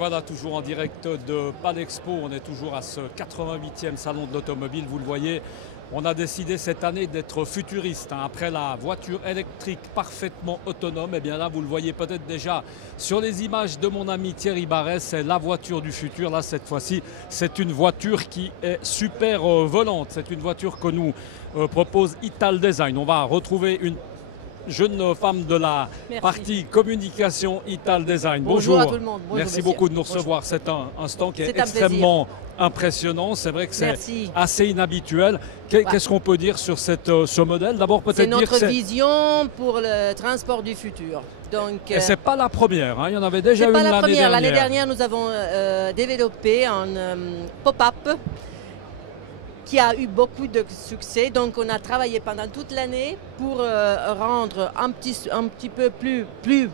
Voilà, toujours en direct de Palexpo, on est toujours à ce 88e salon de l'automobile. Vous le voyez, on a décidé cette année d'être futuriste. Après la voiture électrique parfaitement autonome, et bien là, vous le voyez peut-être déjà sur les images de mon ami Thierry Barret, c'est la voiture du futur. Là, cette fois-ci, c'est une voiture qui est super volante. C'est une voiture que nous propose Italdesign. On va retrouver une jeune femme de la partie communication Italdesign. Bonjour à tout le monde. Bonjour, merci beaucoup de nous recevoir. C'est un stand qui est un extrêmement impressionnant. C'est vrai que c'est assez inhabituel. Qu'est-ce qu'on peut dire sur ce modèle? D'abord, peut-être dire que c'est notre vision pour le transport du futur. Donc, et c'est pas la première. Il y en avait déjà une l'année dernière. L'année dernière, nous avons développé un pop-up qui a eu beaucoup de succès. Donc on a travaillé pendant toute l'année pour rendre un petit peu plus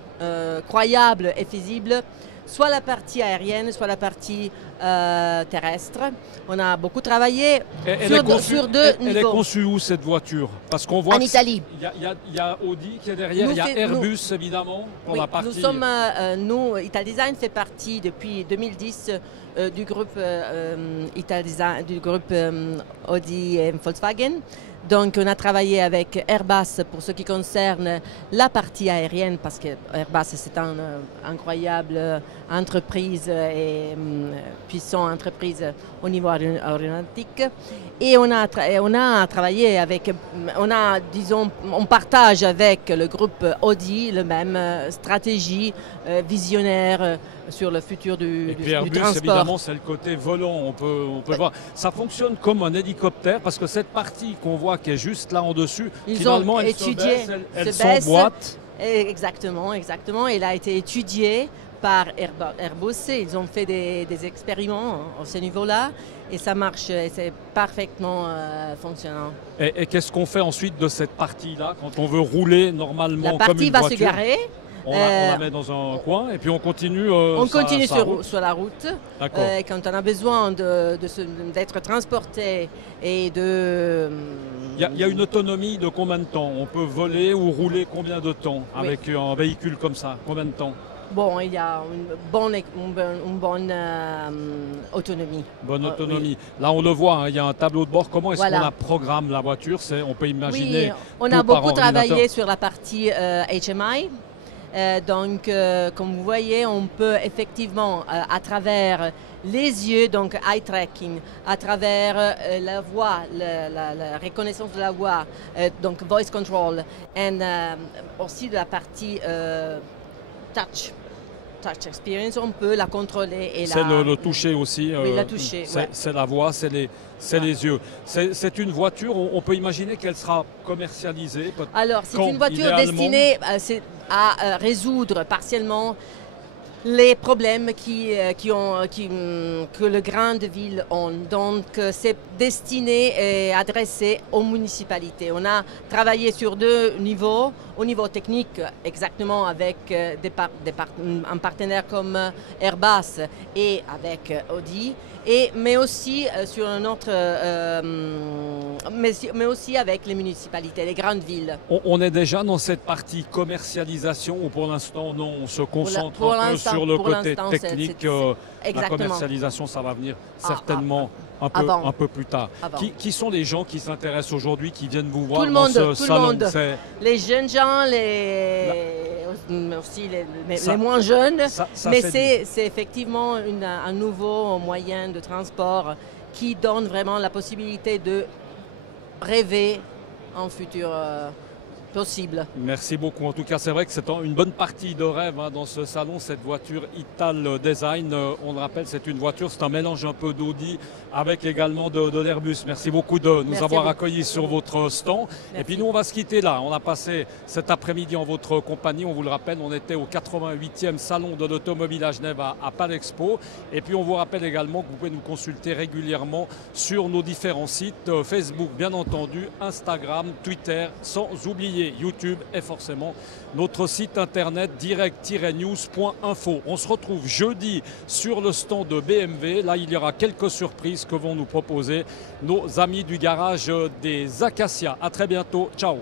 croyable et visible soit la partie aérienne, soit la partie terrestre. On a beaucoup travaillé sur deux niveaux. Elle est conçue où cette voiture? Parce qu'on voit en Italie. Il y a Audi qui est derrière, il y a Airbus évidemment pour la partie. Nous, Italdesign fait partie depuis 2010 du groupe Audi et Volkswagen. Donc on a travaillé avec Airbus pour ce qui concerne la partie aérienne parce que Airbus c'est une incroyable entreprise et puissante entreprise au niveau aéronautique. Et on a travaillé avec, on partage avec le groupe Audi le même stratégie visionnaire sur le futur du transport. Évidemment, c'est le côté volant, on peut le voir. Ça fonctionne comme un hélicoptère parce que cette partie qu'on voit qui est juste là en dessus, finalement, elle s'emboîte. Exactement. Elle a été étudiée par Airbus. Ils ont fait des expériments à ce niveau-là et ça marche, et c'est parfaitement fonctionnant. Et qu'est-ce qu'on fait ensuite de cette partie-là quand on veut rouler normalement comme une voiture? La partie va se garer. On la met dans un coin et puis on continue sur la route. Quand on a besoin d'être transporté et de... Il y a une autonomie de combien de temps? On peut voler ou rouler combien de temps avec un véhicule comme ça? Combien de temps? Bon, il y a une bonne autonomie. Bonne autonomie. Oui. Là, on le voit, il y a un tableau de bord. Comment est-ce qu'on la programme, la voiture? On peut imaginer. Oui, on a beaucoup travaillé sur la partie HMI. Donc, comme vous voyez, on peut effectivement, à travers les yeux, donc eye tracking, à travers la voix, la reconnaissance de la voix, donc voice control, et aussi de la partie touch experience, on peut la contrôler. C'est le toucher aussi. Oui, la toucher. C'est la voix, c'est les yeux. C'est une voiture, on peut imaginer qu'elle sera commercialisée. Alors, c'est une voiture destinée à résoudre partiellement les problèmes que les grandes villes ont. Donc, c'est destiné et adressé aux municipalités. On a travaillé sur deux niveaux. Au niveau technique, exactement avec un partenaire comme Airbus et avec Audi, mais aussi sur un autre, mais aussi avec les municipalités, les grandes villes. On est déjà dans cette partie commercialisation ou pour l'instant non, on se concentre un peu sur le côté technique. La commercialisation, ça va venir certainement un peu plus tard. Qui sont les gens qui s'intéressent aujourd'hui, qui viennent vous voir dans ce salon? Les jeunes gens, aussi les moins jeunes, mais c'est effectivement un nouveau moyen de transport qui donne vraiment la possibilité de rêver un futur possible. Merci beaucoup. En tout cas, c'est vrai que c'est une bonne partie de rêve dans ce salon, cette voiture Italdesign. On le rappelle, c'est une voiture, c'est un mélange un peu d'Audi avec également de l'Airbus. Merci beaucoup de nous avoir accueillis sur votre stand. Merci. Et puis nous, on va se quitter là. On a passé cet après-midi en votre compagnie. On vous le rappelle, on était au 88e salon de l'automobile à Genève à Palexpo. Et puis on vous rappelle également que vous pouvez nous consulter régulièrement sur nos différents sites, Facebook bien entendu, Instagram, Twitter, sans oublier YouTube et forcément notre site internet direct-news.info. On se retrouve jeudi sur le stand de BMW. Là, il y aura quelques surprises que vont nous proposer nos amis du garage des Acacias. À très bientôt. Ciao.